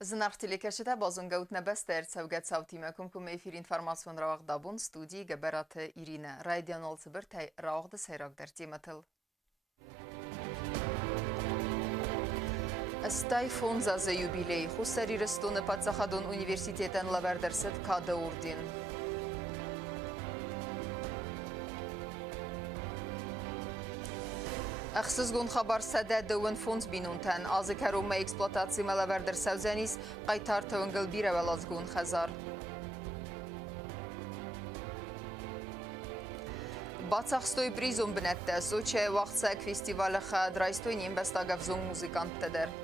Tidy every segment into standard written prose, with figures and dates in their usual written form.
Զնարդիլի կեշետը բազունգաուտ նեբեստ էրցավգետ սավտիմեքում կում էվիր ինվարմասyon ռաղ դաբուն ստուդի գբերատը իրինը ռայդյան ոլցբր թայ ռաղ դս հերակ դերտի մտıl. Ստայ ֆոնզազը юбилей խուսերի ռստունը պատսախադուն ունիվերսիտետեն լավերդերսետ կադը ուրդին. Əxsizgun xabar sədə dövün fons binunten, azı kərumə eksploatasiya mələvərdir səvzəniz, qaytar tövüngül bir əvəlazgun xəzar. Batsaqstoy prizum binətdə, Soçə vaxtsək festivalı xəd raystoynin bəstəqəvzun muzikantdədir.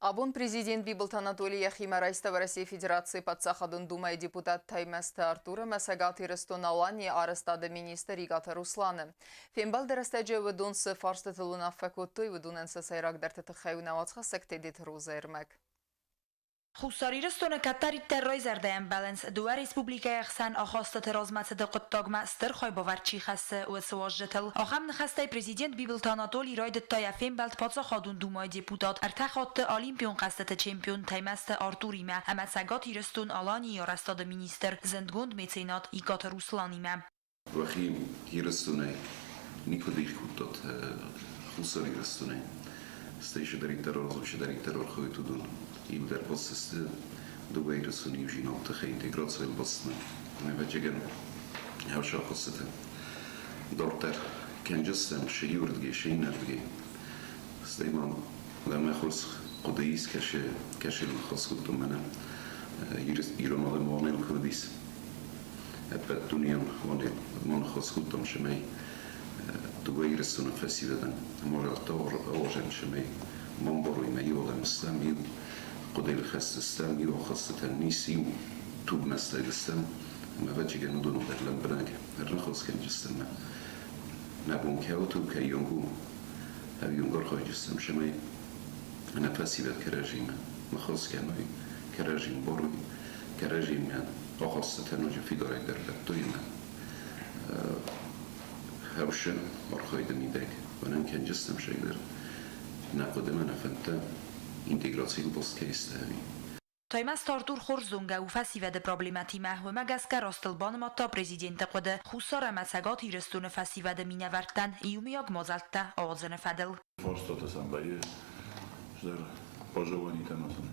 Абун президент Бибилт Анатолий Яхимарайста в России Федерации подсахадун думая депутат Тайместа Артура Месагати Рестонalani арестада министр Игата Русланы. Фембал дерестеджи выдун с фарстатылуна фекоттой выдунен с сайрак дертеты хайунавацха сектедит розермек. خساری رستون کتری ترای زردیم بالانس دو ریسپوبلیکای خسن آخاست ترازمت دقت مستر خای باورچی خسته و سواجتل آخم نخسته پرزیدنت بیبلت آناتولی راید تایفین بلد پاتسا خادون دومای دیپوتات ارتخات اولیمپیون قصد چمپیون تایمست آرتوریمه اما سگاتی رستون آلانی یا رستاد مینیستر زندگوند میتینات ایگات روسلانیمه وخیم هیرستونه نیکودیخ کودات خساری رستونه استیش داری ترور خوی تو دون این در باسست دو رسونی و جینات تخیل اینتگرات ویل باستن نبچگن هوشا خسته دارتر کنجستم شیوردگی شینردگی استیمان لما خلص قدیس کشه الخاص کدوم منم ایران آدم وانیل کردیس ابد دنیا وانیل من خاص کدوم شمی دو رسونه فسی بدن مراتور آوجن شمی من بروی میولم استمی قدیل خستستم یا خستتنیسی و توب مستایدستم ما بچه گنو دونو درلم برنگه رنخواست کنجستم نبون که او توب که یونگو او یونگار خواهی جستم شمای نفسی بد که رژیمه مخواست کنوی که رژیم بروی که رژیم من آخواستتن و جفی داره در لبتوی من هوشه برخواهی دمیده و نم کنجستم شایدر نقدم نفنته اینتگراسیون باست که استهمی. تایمست آرتور خورزونگا و فسیوه پروبلماتی و مگسکر راستلبان ماتا پرزیدنت قده خسار مساگاتی رستون فسیوه مینوردن ایومیاگ مازالتا آوازن فدل. فرصت سنبایی زر باجوانی تناسن.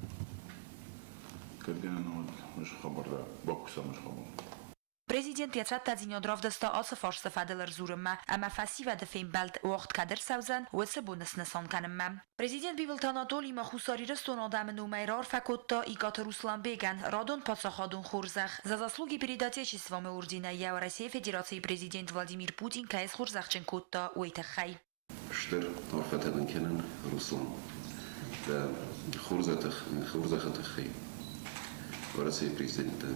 کردن نود مش خبر ده باکس مش خبر. Президент яцратта зинёдровдаста асы форста фаделер зурымма, ама фасива да феймбалд уақт кадр савзан, уэсы бонусны сонканымма. Президент Бибилт Анатолий ма хусари растон адам нумайрар факотта Игата Руслан Беган, радон подсахадун хурзах. За заслуги перед Отечеством и ордена в России Федерации президент Владимир Путин кайс хурзахчен котта уэйтахай. Штыр арфатадан кенен Руслан. Да хурзахатахай. В России президента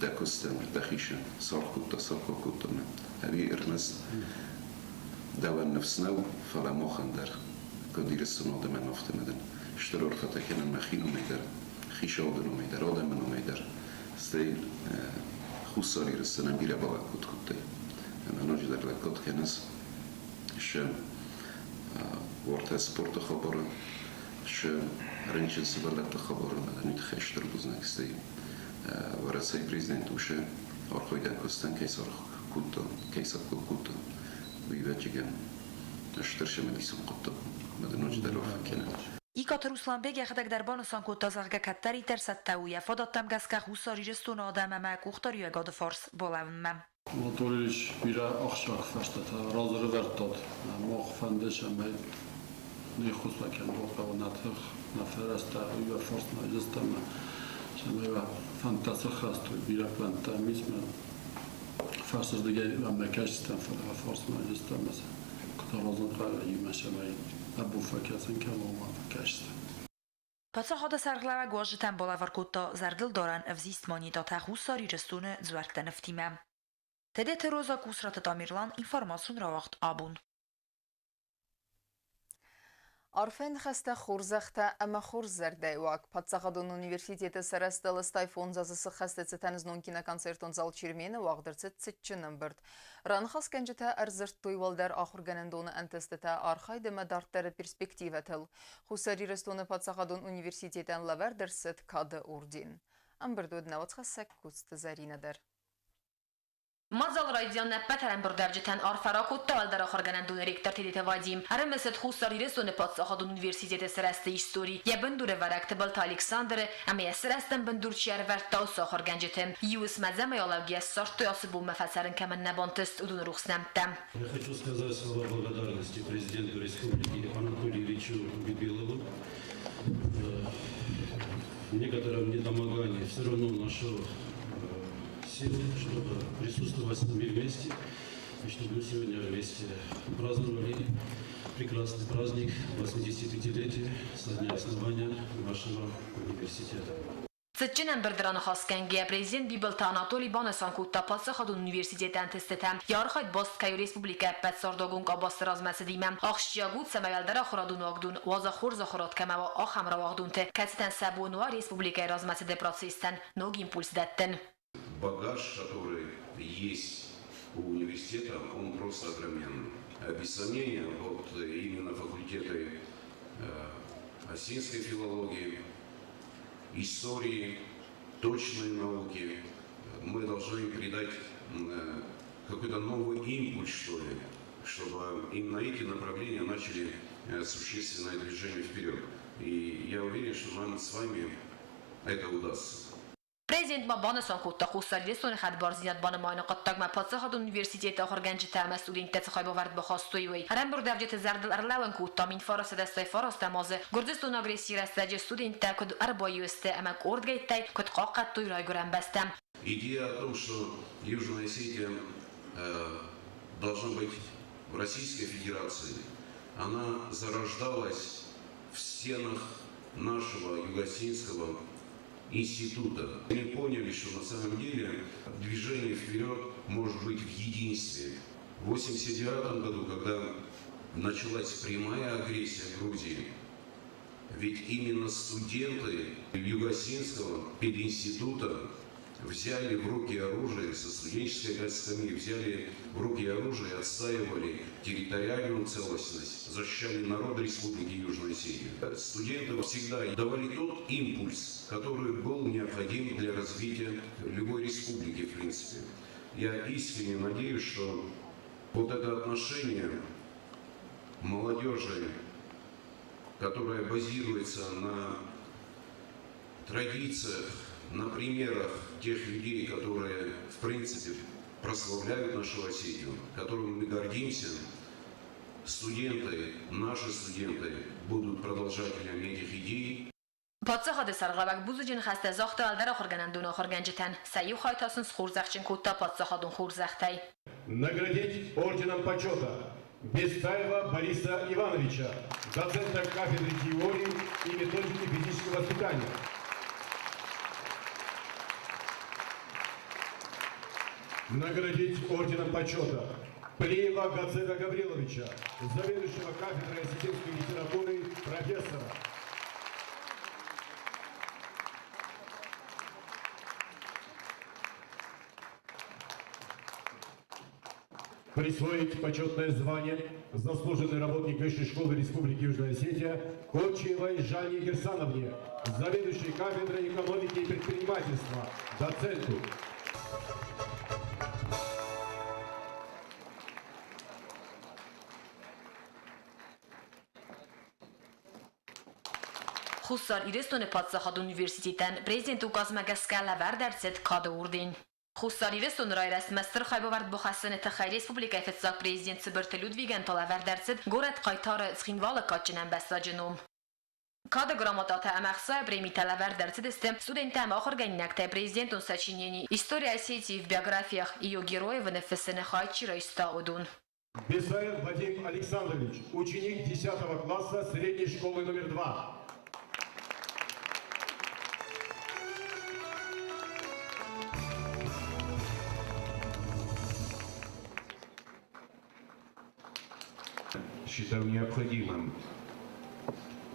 دکستم دخیشن سال کودم همی ارنست دوان نفسنا و فلا مخندر کدیر سناد من افته مدن اشترار خطا کنن مخینو میدر خیش آدنو میدر آدمنو میدر استیل خوصاری رستنم بیره بالا کود کده اما نجی در لکات کنس شم ورته سپورت خبرن شم رنچن سبالت خبرن مدنی تخشتر بزنک استیل و رسای پریزیدنت اوشه آرخوی دکستن کیسار کودتا ویوه جگن اشترش ملیسم قطب مدنوج در وفن کنن Игат Руслан Бег яхдаг در بانسان کود تازغگه کتری ترسد تاویه فاداتم گسکه خوصاری رستون آدم اما کوختاری اگاد فارس بولم Anatolievich bira akşak fastata razı vertad. Mağ fendeş ama ne khusla kan boqa و natx naferast و fors majestama. Şamaya fantastik khast bira planta misma. Farsız دیگه مملکتستان فارس majestama. Kutarazın qara yimashmay abu fakasin kalama fakashta. Подсахада сарглава гожитан бола варкутта зардил доран взистмани дата хусари рестуне зверта нефтиме. Тедете роза кусрата тамирлан информацион равахт абун. Arfen xəstə xurzaxta əmə xurzərdə vaq Patsaqadun Universiteti sərəstəli stayfon zazısı xəstəsi təniz kina konserton zal çirmeni vaqdırsı çitçinin bird. Ranxas gəncətə ərzırt duyvaldar axırgənəndə onu əntəstətə arxaydımə dartları perspektivetəl. Xusari restonu Patsaqadun Universitetin lavərdirsit kadı urdin. Əmbird ödünəvat xəssək kutstı zərinədir. Mazal raydiyan nəppətərən bürdərcətən arfarakutta valdara xarganandun rektor tedete vadim. Arəməsət xusari resonu Patsaqadun Universiteti sərəstə istori. Ya bindure varakta balta Aleksandrı, əmə ya sərəstən bindurçiyar vərtta usa xargancetem. Yus mədzəmə yolagiyyə sartı yası bu məfəsərin kəmən nəbantist udun ruxsnəmtəm. Я хочу сказать слова благодарности президенту республики Анатолию Ильичу Бибилову. В некотором недомогании все равно нашел силы, чтобы присутствовать с нами вместе, и чтобы мы сегодня вместе праздновали прекрасный праздник 85-летия со дня основания нашего университета. Sıççının birdiranı xaskəngiyə prezident Bibilta Anatoli Banesan kutta Patsaqadun Universitetin testətəm. Yarxayd bost kayu Respublika əppət sardogun qabastı razməsi deyməm. Axşiyagut səməvəldərə xuradun vaqdun, vaza xurza xurad kəməvə axamra vaqdun te. Kəsitən səbunuva Respublika razməsi de prosesdən nog impuls dəttin. Багаж, который есть у университета, он просто огроменный. Без сомнения, вот именно факультеты осетинской филологии, истории, точной науки, мы должны им придать какой-то новый импульс, что ли, чтобы именно эти направления начали существенное движение вперед. И я уверен, что нам с вами это удастся. Prezident Banesan kutta xusari resonu xadbar zinat banemayını qattagma Patsaqadun Universiteti axırgəncətə məsulin tətsəxay bavard baxastoyuy. Hərəm bir dəvcəti zərdil ərləvən kutta min farası dəstəy faras təmazı. Gürcistan agresiyi rəstəcə studentə küd arboyu üstə əmək ordgəytəy küd qaqqat duyray görən bəstəm. Идея о том, что Южная Осетия должна быть в Российской Федерации, она зарождалась в стенах нашего Юго-Осетинского института. Они поняли, что на самом деле движение вперед может быть в единстве. В 1989 году, когда началась прямая агрессия Грузии, ведь именно студенты Юго-Осетинского пединститута взяли в руки оружие, со студенческой скамьи взяли в руки оружие, отстаивали территориальную целостность, защищали народ Республики Южная Осетия. Студенты всегда давали тот импульс, который был необходим для развития любой республики, в принципе. Я искренне надеюсь, что вот это отношение молодежи, которое базируется на традициях, на примерах тех людей, которые, в принципе, прославляют нашу Осетию, которыми мы гордимся, студенты, наши студенты будут продолжателями этих идей. Patsaqadı sarğabaq buzucun xəstə zaxtı aldara xırganandun axırgəncətən. Səyu xaytasın xurzaxçın kutta Patsaqadun xurzaxtay. Наградить орденом почета Бестаева Бориса Ивановича, доцента кафедры теории и методики физического воспитания. Наградить орденом почета Плеева Гацета Гавриловича, заведующего кафедрой осетинской литературы, профессора. Присвоить почетное звание заслуженный работник Высшей школы Республики Южная Осетия Кочевой Жанне Герсановне, заведующей кафедрой экономики и предпринимательства, доценту. Xusar İrestonu Patsaqadun Universitetin prezidenti ukazmagəskələ vərdərsit kadı urdin. Xusar İrestonu ray rəsməstır xaybavard buxasını təxay Respublika Fetsaq prezident Sibirti Ludvigen tola vərdərsit gorət qaytarı sxinvalı kaçınan bəslacınum. Kadı gramatata əməxsa premi tələ vərdərsit istim studentəm axırgənnəkdə prezidentun сочинений «История Осетии в биографиях ее героев и написаны хайчира и стаудун». Бесаев Вадим Александрович, ученик 10 класса средней школы номер 2. Считаю необходимым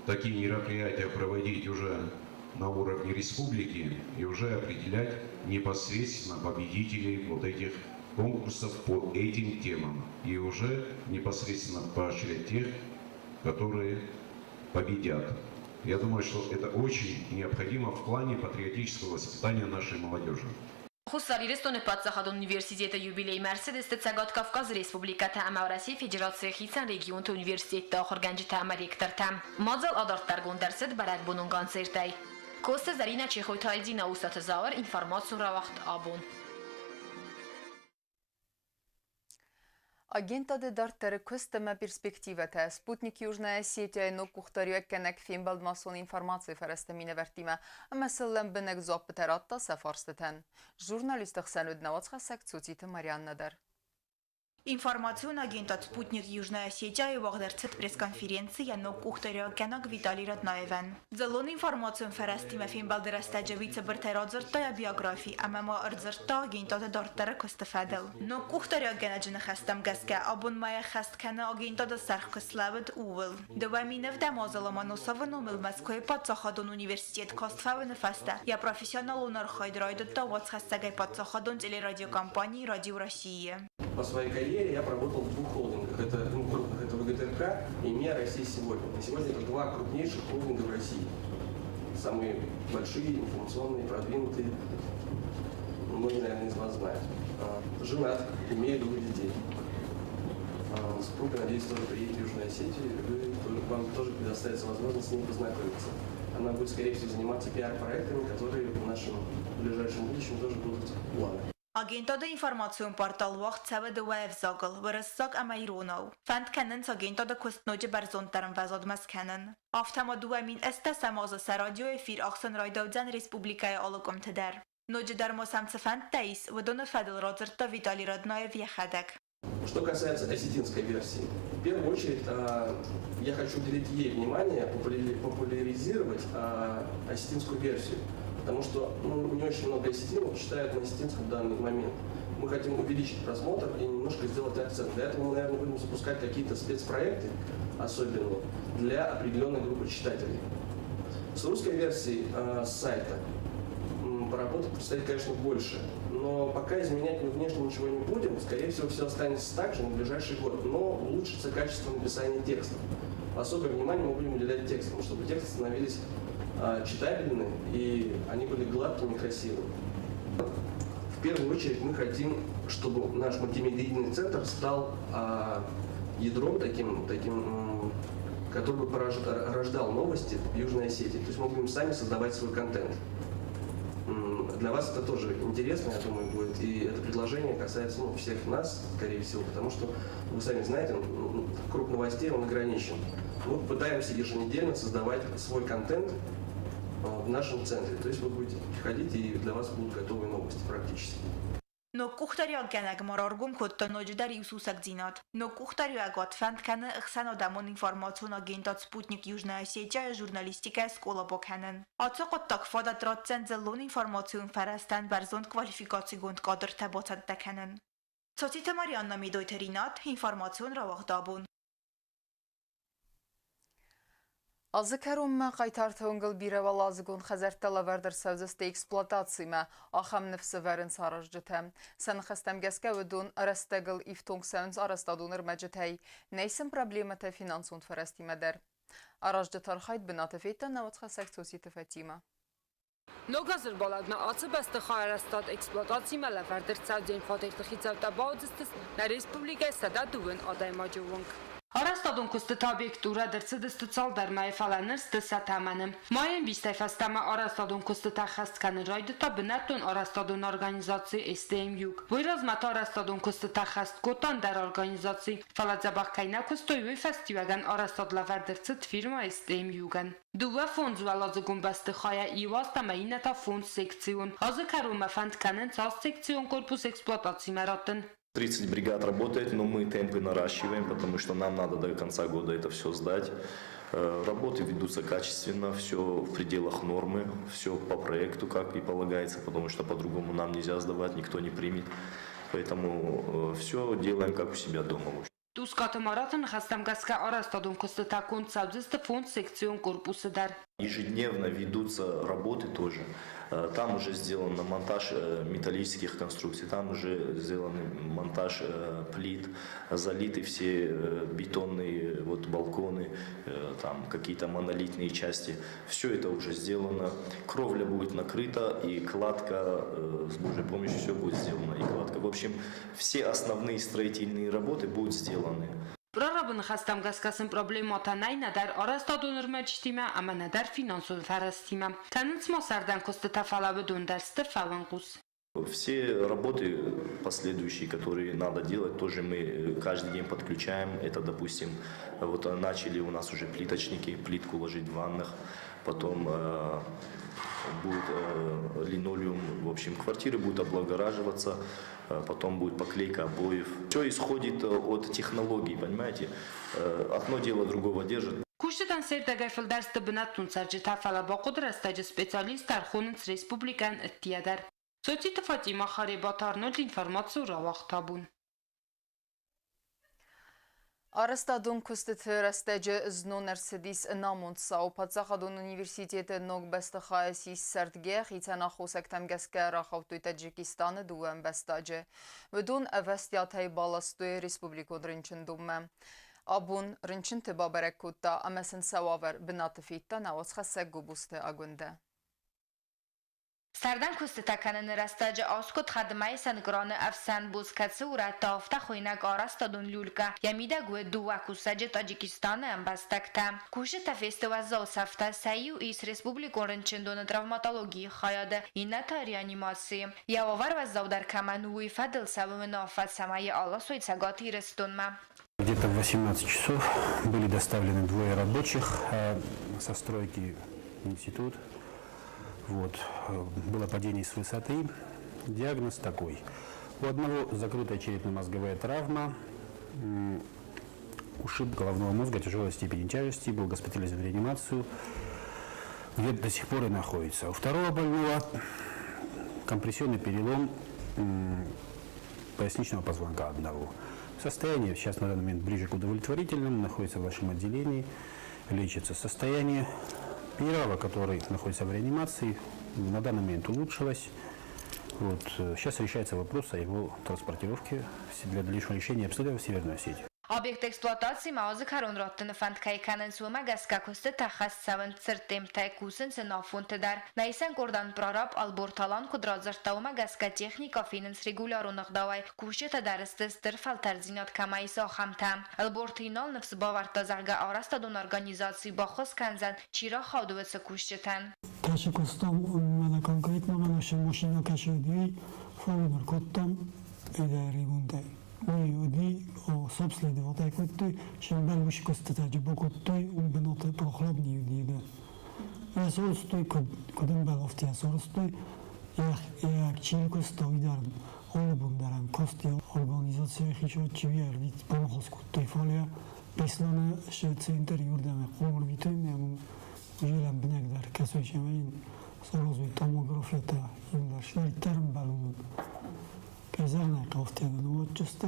такие мероприятия проводить уже на уровне республики и уже определять непосредственно победителей вот этих конкурсов по этим темам. И уже непосредственно поощрять тех, которые победят. Я думаю, что это очень необходимо в плане патриотического воспитания нашей молодежи. Խուսարիրստոնը պատսախադուն ունիվերսիտետը յուբիլեի Մերսեդես Ցեգոտ Կավկազ Ռեսպուբլիկա Ամավրասի Ֆեդերացիա Խիցան ռեգիոն ունիվերսիտետը խորգանջի Ամերիկ տրտամ Մոդել ադարտարգուն դերսետ բարակ բունուն կոնցերտայ Կոստը Զարինա Չեխոյթայդինա ուսատը զավար ինֆորմացիա равахт абун Агентады дарттары көстіме перспективеті. Спутник Южная Осетия но кухтарюек кенек фембалдмасон информации фарастамина вертиме. Мәсіллән бінек зоп бітаратта сафарстытен. Журналист Хсан Уднавацха секцуциты Марианнадар. Информацион агентат «Спутник Южная Осетия» и вагдерцет пресс-конференция но кухтарё кенок Виталий Раднаевен. Залон информацион фарастиме фембалдерастаджа вице-биртерадзерта биографии, а мама арзерта агентат дартара костафадел. Но кухтарё кенаджина хастам гаске, абун мая хаст кена агентат сархкславед увел. Доваминев дамазаламаносова номил Москвы подсахадон университет костфавен фаста. Я профессионал унархайдрайдата вацхастагай подсахадон телерадиокомпании «Радио России». По своей карьере я работал в двух холдингах. Это ВГТРК и МИА России сегодня. На сегодня это два крупнейших холдинга в России. Самые большие, информационные, продвинутые. Многие, наверное, из вас знают. Женат, имею двух детей. Супруга, надеюсь, тоже приедет в Южную Осетию, и вам тоже предоставится возможность с ней познакомиться. Она будет, скорее всего, заниматься пиар-проектами, которые в нашем ближайшем будущем тоже будут планы. Агентада информацион портал вақт савед вайв загл ورساق امایرونو فند کنن агентада костноҷ барзонтарм вазод масканен автома дуамин استسماز سرادیو فیر اخسن رایداودن республикая алыком тедер ноҷ дар мосамц фанд таис ودون федл розерта Виталий Раднаев яхадак. Что касается осетинской версии, в первую очередь я хочу уделить ей внимание, популяризировать осетинскую версию. Потому что не очень много осетинов читают на осетинском в данный момент. Мы хотим увеличить просмотр и немножко сделать акцент. Для этого мы, наверное, будем запускать какие-то спецпроекты, особенные, для определенной группы читателей. С русской версией сайта поработать предстоит, конечно, больше. Но пока изменять мы внешне ничего не будем. Скорее всего, все останется так же на ближайший год. Но улучшится качество написания текстов. Особое внимание мы будем уделять текстам, чтобы тексты становились читабельны, и они были гладкими, красивыми. В первую очередь мы хотим, чтобы наш мультимедийный центр стал ядром таким, который бы рождал новости в Южной Осетии. То есть мы будем сами создавать свой контент. Для вас это тоже интересно, я думаю, будет. И это предложение касается всех нас, скорее всего, потому что, вы сами знаете, круг новостей он ограничен. Мы пытаемся еженедельно создавать свой контент в нашем центре. То есть вы будете приходить, и для вас будут готовые новости практически. Но кухтарёк генег мараргум котто ноҷдар Иисусак зинат. Но кухтарёк фанд кана ихсан адамон информацион агентат «Спутник Южная Осетия» журналистика школа боканен. Атса коттак фадат радцен зелон информацион фарастан барзонд квалификацион кадр табатат даканен. Цоцита Марианна Медойтеринат информацион равах дабун. Azıkarımma qaytartığınqıl birəvə lazıqın xəzərtələ vərdər səvzəstə eksploatasiyma axam nefsi vərin sarajcıtəm. Sən xəstəm gəskə vüdün arastəqıl iftong səvns arastadunır məcətəy. Neysin problemətə finansun fərəstimədər. Arajcıtar xayd binatı feytə nəvat xəsək sosiyeti fətimə. Նոգազր բոլադմա ացը բաստը խայարաստատ էքսպլոտացի մալավարդր ծավդեն ֆոտեքտխի ծավտաբաուձստս նա ռեսպուբլիկայ սադա դուվեն ադայմաջովունք. Արաստադուն կուստը տաբեկտուրա դրցը դստծալ դարմայ ֆալանır ստսա թամանım. Mayın bistayfastama Arastadun kustı taxastkany raydıta bynatun Arastadun organizacji STM-yuk. Wyrazmata Arastadun kustı taxastkotan dar organizacji faladzabaq kayna kustoyu festivagan Arastadla verdırcıt firma STM-yugan. Duva fond zvalazıgun bastı xaya ivasta mayinata fond sektsiyon. Azı karuma fandkanın цаз секцион корпус эксплуатации маратын. 30 бригад работает, но мы темпы наращиваем, потому что нам надо до конца года это все сдать. Работы ведутся качественно, все в пределах нормы, все по проекту, как и полагается, потому что по-другому нам нельзя сдавать, никто не примет. Поэтому все делаем как у себя дома. Тускатомаратан хастамгаска арастадун костатакун цабзиста фонд секцион корпуса дар. Ежедневно ведутся работы тоже. Там уже сделан монтаж металлических конструкций, там уже сделан монтаж плит, залиты все бетонные балконы, там какие-то монолитные части. Все это уже сделано. Кровля будет накрыта и кладка, с Божьей помощью все будет сделано. И кладка. В общем, все основные строительные работы будут сделаны. Прорабын хастамгаскасын проблематанайна дар арастадун рмачтима, ама надар финансун фарастима. Танец мосардан костатафалабыдун дар стефалангус. Все работы последующие, которые надо делать, тоже мы каждый день подключаем. Это, допустим, начали у нас уже плиточники, плитку ложить в ваннах, потом будет линолеум, в общем, квартиры будут облагораживаться, потом будет поклейка обоев. Все исходит от технологий, понимаете? Одно дело другого держит. Куштатан сердагайфл дар стабинатун сарджитафала ба кудрастаджи специалист дар хунц республикан иттиядар. Соците Фатима Харибатарнул информацию равахтабун. Arastadun kustitırastacı znonersidis namund sau Patsakadun Üniversiteti Nogbesta Xayasi Serdge xitana xosaktam gaske raxavtuy Tajikistanı duven bestacı. Vdun evestiyatay balastoy Respublikon rınçın dumme. Abun rınçın tıba berekutta amesin sevaver binatifitta navaz xasek gubuste agunde. Сардан кустатаканын растаджа аскот хадмай санграны афсан бузкатсы урата афта хуйнак арастадун люлька. Ямида гуэ дуа кустаджа Таджикистана амбастакта. Кушта фестивал заусафта саю из республикон рынчындуны травматологии хаяда и ната реанимации. Явовар вазаудар камануи фадл савымын афат самая аласуй цагати рестунма. Где-то в 18 часов были доставлены двое рабочих со стройки в институт. Было падение с высоты. Диагноз такой. У одного закрытая черепно-мозговая травма, ушиб головного мозга тяжелой степени тяжести, был госпитализирован в реанимацию, где до сих пор и находится. У второго больного компрессионный перелом поясничного позвонка одного. Состояние сейчас на данный момент ближе к удовлетворительному, находится в вашем отделении, лечится. Состояние первого, который находится в реанимации, на данный момент улучшилось. Сейчас решается вопрос о его транспортировке для дальнейшего решения обстоятельств в Северную Осетию. Объект эксплуатации маузы харун роттын фанткай канын сума гаска кусты тахас савын циртем тай кусын сына фунтедар. Найсан кордан прораб алборталан кудразыртаума гаска техника финанс регулярунах давай кушета дарысты стыр фалтарзинат камайса хамта. Албортинал нефс баварта зарга арастадун организации бахос канзан чира хаудувеца кушетан. Ташикостан мене конкретно наша машина кашедей фонор коттам эдаримундай. Уйди собственно такой чем дальше костатаджи бокоттой беноте прохладный уйди. Я соростой коден балофтя соростой я чилко стоидарн олбундаран кости организация хичо чивиарди помохоскуттой фолия прислана ше центр юрдаме хомурвитой мем жилам бнегдар касочемин сорозуй томографията юлдар швейтерм балун Казана кафтен, вот часто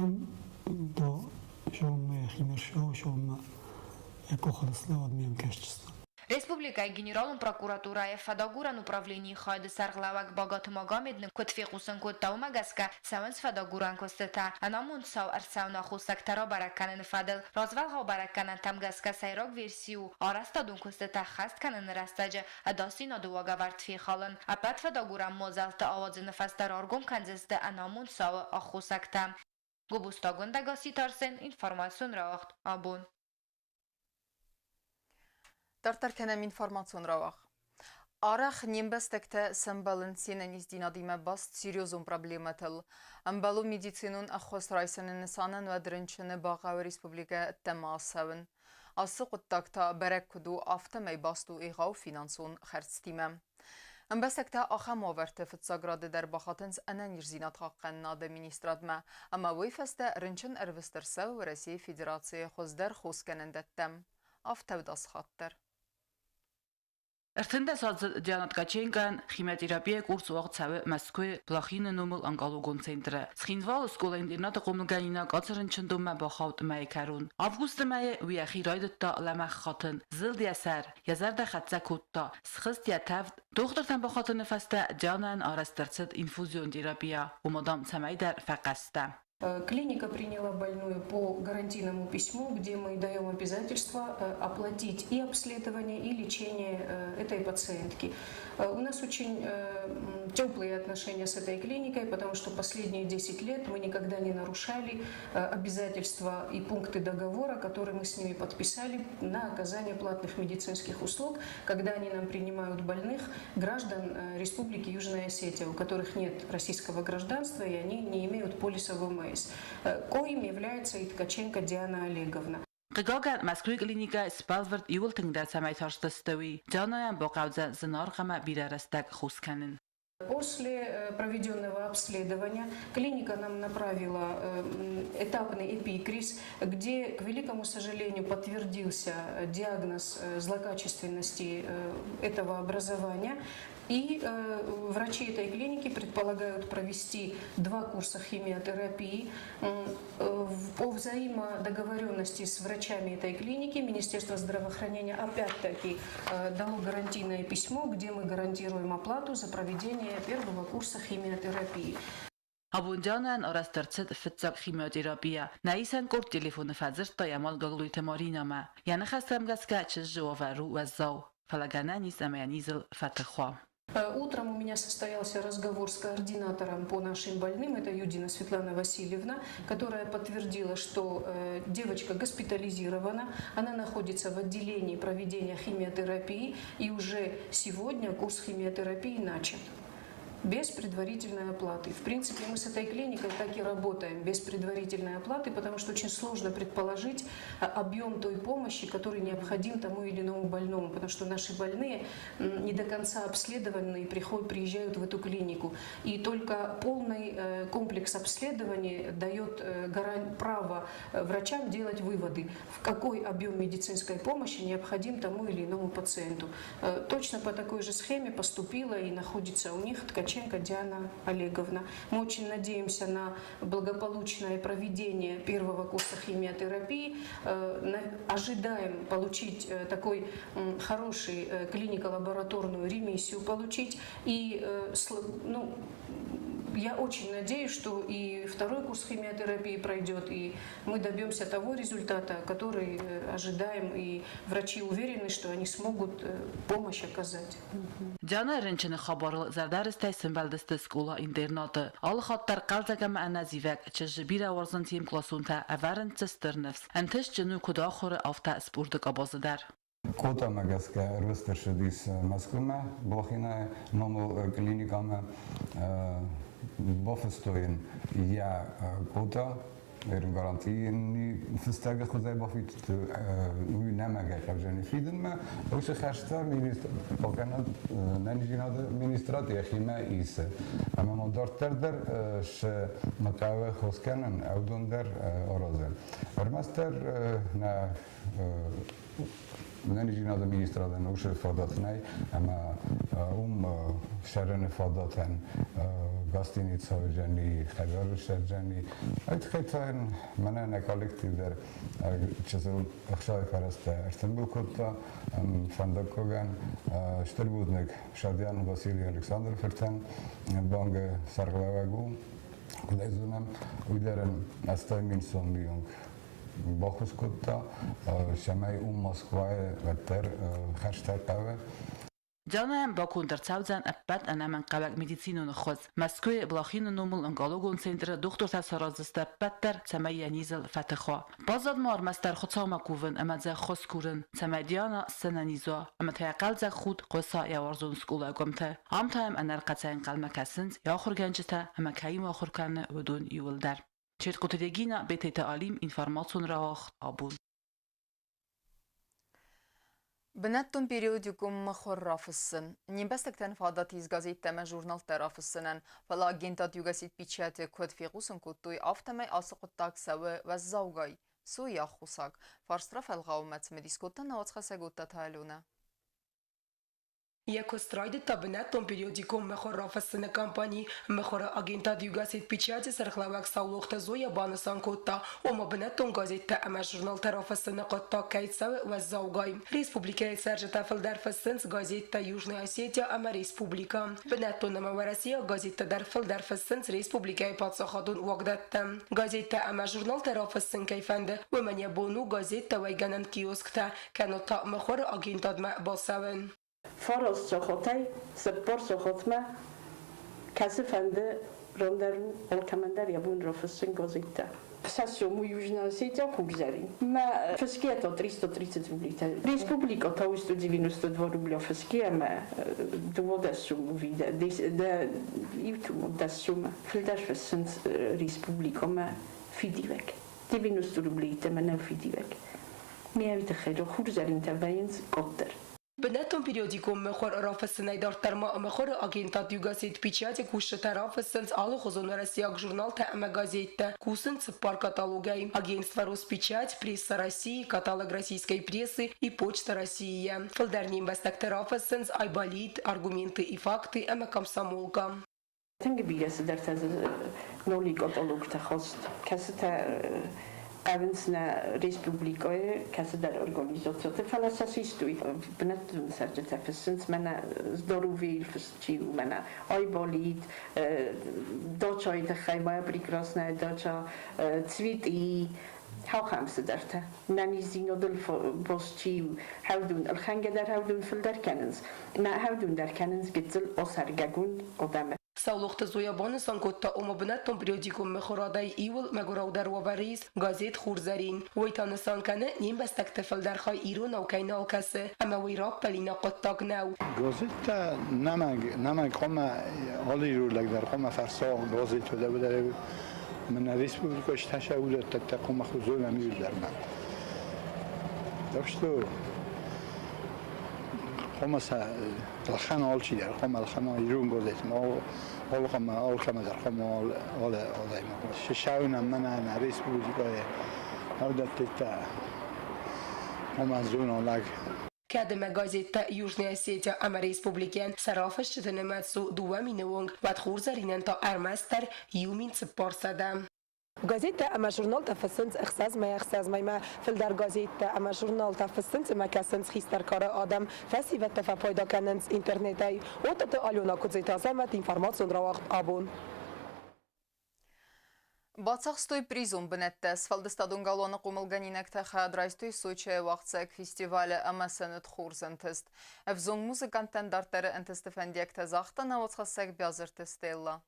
до шоуме химершоу шоума экохолослава админ качество. Республика генералун прокуратура фадагуран управлении хайды сарглавак богаты магамедны котфекусын коттаума гаска савенс фадагуран костета. Анамун сау арсауна хусактара баракканын фадыл. Развалға баракканын там гаска сайрок версию арастадун костета хаст канын растажы адасин адуага вартфихалын. Апат фадагуран мозалты авазыны фастар аргум канзесті анамун сау ахусакта. Губустагун дагаси тарсен информацион равахт абун. Tartarkenem informasyon ravaq. Araq nimbestekte sembalın seneniz dinadime bast seriozun problemetel. Ambalu medicinun axos raysenin nisanen ve drinçini bağa Respublika temasavın. Ası quttakta berek kudu aftamay bastu iğav finansun xertstimem. Ambestekte axam averte fitsagradı der baxatınız enen yerzinat haqqen administradme. Ama veyfeste rinçin ervistirse ve Rasiye Federasyaya xozder xoskenendettem. Aftavdas xattır. Ertendesad Diana Tkachenkan, chemioterapie kurs uaqtsawe Moskwe Blachine numel Angalogon Centre. Schinval skola internata komganina gatseren chundum bachaut mai karun. Август май уяхи райдта ламах хатын зилди асар язарда хатса кутта схист ятав дохтортан ба хатын фаста джанан арастерцет инфузион терапия у мадам Самайдар фақаста. Клиника приняла больную по гарантийному письму, где мы даем обязательство оплатить и обследование, и лечение этой пациентки. У нас очень теплые отношения с этой клиникой, потому что последние 10 лет мы никогда не нарушали обязательства и пункты договора, которые мы с ними подписали на оказание платных медицинских услуг, когда они нам принимают больных граждан Республики Южная Осетия, у которых нет российского гражданства и они не имеют полиса ВМС. Коим является и Ткаченко Диана Олеговна. Qigagad Moskva klinika Spalvert Юлтингда самайтарштастави. Джанаям боqavza знаргама бирарастак хусканин. После проведенного обследования клиника нам направила этапный эпикриз, где, к великому сожалению, подтвердился диагноз злокачественности этого образования. И врачи этой клиники предполагают провести 2 курса химиотерапии. По взаимодоговоренности с врачами этой клиники Министерство здравоохранения опять-таки дало гарантийное письмо, где мы гарантируем оплату за проведение 1-го курса химиотерапии. Abunjanan arastarcet fitsak chemioterapia. Naisan kort telefon fazir ta yamal gagluy tamarinama. Yani khastam gaska chjavaru wazau. Falagana самаянизл фатахва. Утром у меня состоялся разговор с координатором по нашим больным, это Юдина Светлана Васильевна, которая подтвердила, что девочка госпитализирована, она находится в отделении проведения химиотерапии, и уже сегодня курс химиотерапии начат. Без предварительной оплаты. В принципе, мы с этой клиникой так и работаем, без предварительной оплаты, потому что очень сложно предположить объем той помощи, который необходим тому или иному больному, потому что наши больные не до конца обследованные приезжают в эту клинику. И только полный комплекс обследований дает право врачам делать выводы, в какой объем медицинской помощи необходим тому или иному пациенту. Точно по такой же схеме поступила и находится у них Ткаченко Диана Олеговна. Мы очень надеемся на благополучное проведение 1-го курса химиотерапии. Ожидаем получить такой хороший клинико-лабораторную ремиссию получить. И я очень надеюсь, что и 2-й курс химиотерапии пройдет, и мы добьемся того результата, который ожидаем, и врачи уверены, что они смогут помощь оказать. Jana Renchini xabarlı zardaristay simbaldisti skola internatı. Al xattar qalzaga ma'ana zivak çiz bira warzan tim klasunta avarin cisternefs. Antish jinu kudaxore afta sportik abazidar. Kota magaska rustershedis Moskva, Blachina, nomo klinikama bofestojen ja kota. garantii versterken gezegd of iets nu nemege kapjani fiden ma ook ze gasta minister bakana nanjinade administratie hima is ama modorterder sh makawe khoskanen audonder orozen armaster na nanjinade administratie no she fadatnay ama شرن فاداتن گاستینی تاوجنی خبر شرجنی ایت خیتان منه نکالکتی در چیزو اخشای پرسته ارتنبول کتا فندکوگن شتر بودنک شادیان واسیلی الکساندر فرتن بانگ سرگلاوگو کدایزونم ویدرن استای مینسون بیونگ باخوز کتا شمای موسکوای وتر خرشتر قوه Janam Bakun der Zauzan abbat anaman qabak medizinun khos. Moskva Blachin numul Angalogon Centre doktor tasarazista batter Samaya Nizel Fatakhwa. Bazad mar master khotsama kuven amadza khos kuren Samadiana Sananizo amataya qalza khud qosa yawarzun skola gomta. Amtayam anar qatsayn qalmakasins yaxurganjita amakayim yaxurkan udun yuldar. Chet qutedegina beteta alim informatsion raach abun. بنتم periodicum خرافسن نبستكتن فادات из газеттами журнал тарафсынан фала агентат югасит печати код фигусен куттуй автомай асыqıttак савы ваззаугай суя хусак фарстраф алгавмат медискоттан наоцхасагутта талуна Եկոստրայդը տաբնատոն պերիոդիկոմ մեխորաֆասնը կամպանի մեխորա ագենտադ յուգասիտ պիչյացի սրխլավակ սաուլողտը զոյա բանասան կոտта, ոմա բնատոն գազետը ամա ժուրնալ тарафասնը կոտта կայցավը վազզաուգայ։ Республикայի սարժտաֆլ դարֆասնց գազետը Южная Осетия ամա республика։ Բնատոն ամա Россия գազետը դարֆլ դարֆասնց республикայի պատսախադուն ուագդատը։ Գազետը ամա ժուրնալ тарафասն կայֆանդը, ոմանյա բոնու գազետը վայգանան կիոսկտա, կանոտա մեխորը ագենտադ մա բասավն։ Форос сохотай, сеппор сохотма, каси фанды рондерн олкамендар ябун рофессин гозитта. Сасьому Южная Осетия кубзари. Ма фескето 330 рублей. Республика то 192 рубля феския, ма довода сумму вида. Да ивтумо да сумма. Филдаш фессин республика ма фидивек. 90 рублей тема не фидивек. Миявите херо хурзарин тавайнс коттер. Բնատոն պերիոդիկոմ մեխոր ռաֆասնայ դարտարմա մեխոր ագենտատ յուգասիտ պիչյացի կուշը տարաֆասնց ալու խոզոնարասիակ ժուրնալ թե ամագազետը кусынц пар каталогай агентство Роспечать, пресса России, каталог российской прессы и почта России. Фолдерним бастактерафасенс айболит, аргументы и факты ама комсомолка. Тенгебирес дертез ноли каталог тахост. Касета Авенсна республикой, касседар организацията фаласасистуи. Бнетун сърчета фесенс мена здоровил фесчил мена айболит, доча и тахай моя прекрасная доча цвети. How comes the data? Nani zinodel boschiu. How doen alhangadar how doen filder cannons. Na how doen der cannons gitzel osargagun odame. Саулухта зоя бонусан котта омабнатон периодикум мехорадай ивл мегораудар ваварис газет хурзарин. Вайтанасан кане ним бастактефл дархай ирон аукайна алкасе. Ама вирак палина qottag нау. Газета намаг кома оли рулак дар кома фарсо газет буде من республикаш تشاولت تقوم خزول امیر در من داشتو خمس الخان آلچی در خم الخان ایرون گذشت ما آل در خم آل ما ششاونم من республикای عودت تا خم زون آلگ Кадема газета Южная Осетия ама республикян сарафаш чтенемацу дуаминеонг ватхурзаринен та армастер юмин цепорсада. Газета ама журнал тафасынц ихсаз майма филдар газета ама журнал тафасынц макасынц хистар кара адам фаси ва тафа пайда канынц интернетай отата алюна кудзета замат информацион равахт абун. Бацахстой призум бнетте сфалдыстадун галоны кумылганинекте хадрайстой Сочи вақцек фестиваля амасынет хурзентест. Эвзон музыканттен дарттары энтестефендиекте захтан авацхасек бязыртестелла.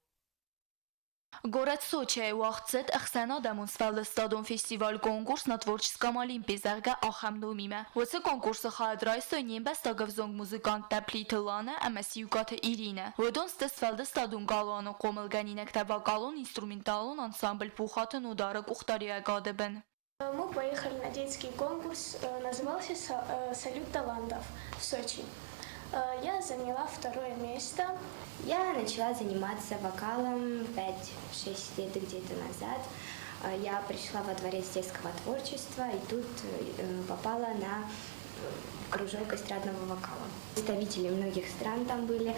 Город Сочи вахцет ахсана демонстрировал стадион фестиваль конкурс на творческом олимпизарга ахамнумиме. Воце конкурсы хадрайстой нембестагов зонг музыкант таплитыланы амасиюкаты Ирина. Водон стесфалды стадион галоны комылганинекте вокалон инструменталон ансамбль пухатын удары кухтария гадебен. Мы поехали на детский конкурс, назывался «Салют талантов» в Сочи. Я заняла 2 место. Я начала заниматься вокалом 5-6 лет где-то назад. Я пришла во дворец детского творчества и тут попала на кружок эстрадного вокала. Представители многих стран там были.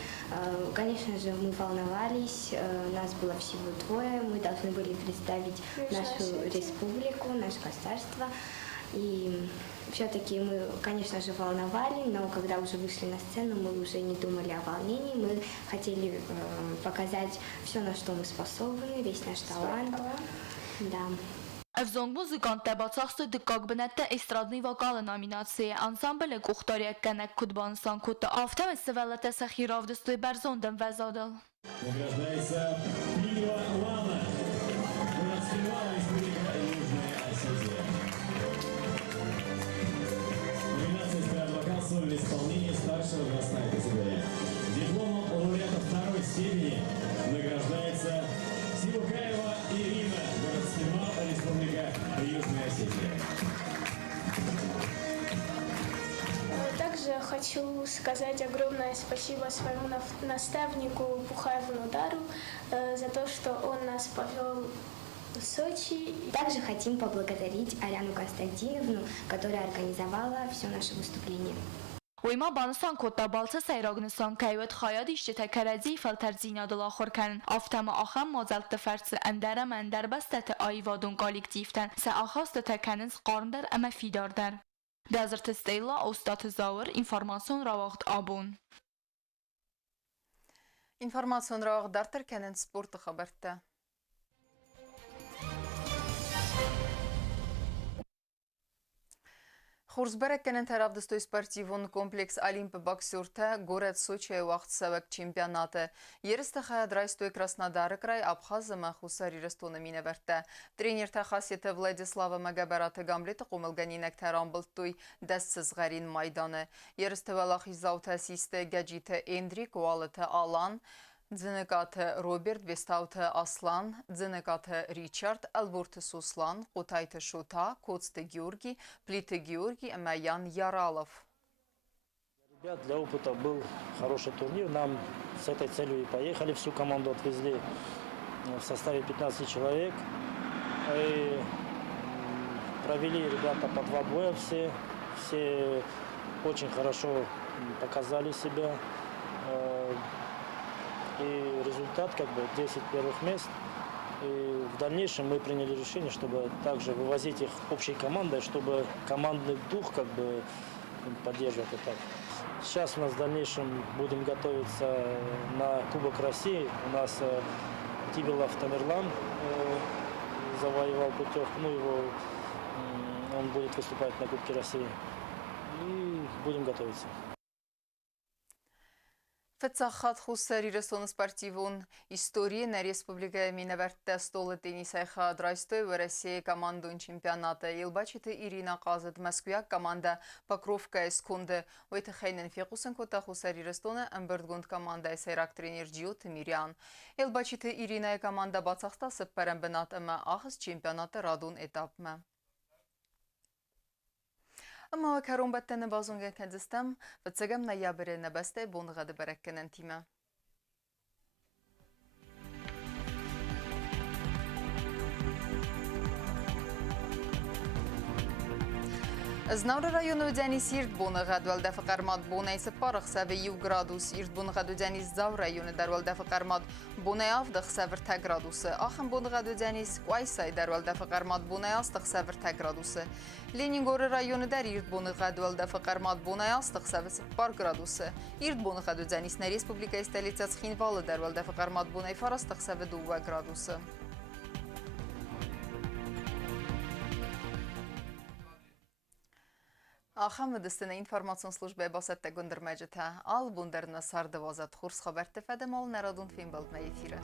Конечно же, мы волновались. Нас было всего 2. Мы должны были представить нашу республику, наше государство. И все-таки мы, конечно же, волновали, но когда уже вышли на сцену, мы уже не думали о волнении. Мы хотели показать все, на что мы способны, весь наш талант. Да. Эвзонг музыкант бацахсты дыккак бнетте эстрадный вокалы номинации ансамбль кухтария кенек кудбан санкута автом севелете сахировдыстой барзонден везадал. Награждается Пива Лана. Распевала Республика Южная Осетия. Номинация «Эстрадный вокал» сольное исполнение старшего возрастная категория. Дипломом лауреата 2-й степени награждается Сивукаева Ирина. Город Стимал, Республика Южная Осетия. Также хочу сказать огромное спасибо своему наставнику Пухаеву Нудару за то, что он нас повел в Сочи. Также хотим поблагодарить Ариану Константиновну, которая организовала все наше выступление. ویما بانسان کتا بالت سیراغنسان کهیوت خیاد اشته کرزی فلتر زیناد الاخر کن افتم آخم مازلت فرس اندر من در بستت آیوادون کالکتیفتن سه آخاست تکنز قارندر اما فیدار در دازرت استیلا استاد زاور اینفورماسیون را وقت آبون اینفورماسیون را وقت در ترکنن سپورت خبرته Խորզբերեկենեն թերավդստոյ սպարտիվոն կոմպլեքս Ալիմպ բաքսյուրթը գորետ Սոչիե վաղտ սավակ չիմպիանատը։ Երստը խայադրայստոյ Կրասնադարը կրայ Աբխազը մախուսար իրստոնը մինևերտը։ Տրեներ թախասիետը Վլադիսլավը մագաբարատը գամլետը կոմılգանինակ թերանբլտոյ դեսցыз ғարին մայդանը։ Երստը վալախի զավթասիստը գաջիթը Էնդրիկ ուալըթը Ալան, Ձնեկաթը Ռոբերտ Վեստավթը Ասլան, Ձնեկաթը Ռիչարդ, Ալբորթը Սուսլան, Կոտայթը Շոթա, Կոցտը Գеоргий, Плиты Георгий, Маян Яралов. Ребят, для опыта был хороший турнир. Нам с этой целью и поехали. Всю команду отвезли в составе 15 человек. И провели ребята по 2 боя все. Все очень хорошо показали себя. И результат 10 первых мест. И в дальнейшем мы приняли решение, чтобы также вывозить их общей командой, чтобы командный дух поддерживать. Так. Сейчас у нас в дальнейшем будем готовиться на Кубок России. У нас Тибилов Тамерлан завоевал путевку. Он будет выступать на Кубке России. И будем готовиться. Фецахат хусар ирестон спортивон истории на республике Минаверте столы тенниса хадрайстой в России командун чемпионата. Илбачиты Ирина Казет Москвя команда Покровка Эскунде. Уйтахайнен фекусен кота хусар ирестона Амбердгунд команда Сайрак тренер Джио Тимирян. Илбачиты Ирина команда Бацахта сыппарамбенат ама ахыз чемпионата радун этапма. اما کرون بتن بازونگه کندستم و تسگم نیابره نبسته بونغد برکنن تیمه. Знавра району Денис Ирт бонغد ول دفع قرمات بونه سپارخ سوی 1 گرادوس Ирт بونغد Денис زاو رایون در ول دفع قرمات بونه آفدخ سفر 10 گرادوس آخم بونغد Денис قویسای در ول دفع قرمات بونه آستخ سفر 10 گرادوس لینینگور رایون در Ирт بونغد ول دفع قرمات بونه آستخ سفر 10 گرادوس Ирт بونغد Денис на республика столица Цхинвала در ول دفع قرمات بونه فارستخ سفر 2 گرادوس آخام دستنه اینفورماسیون службе басетте гундермеджете ал бундерна сардевазат хурс хабарте федемал нарадун фимбалд на эфире.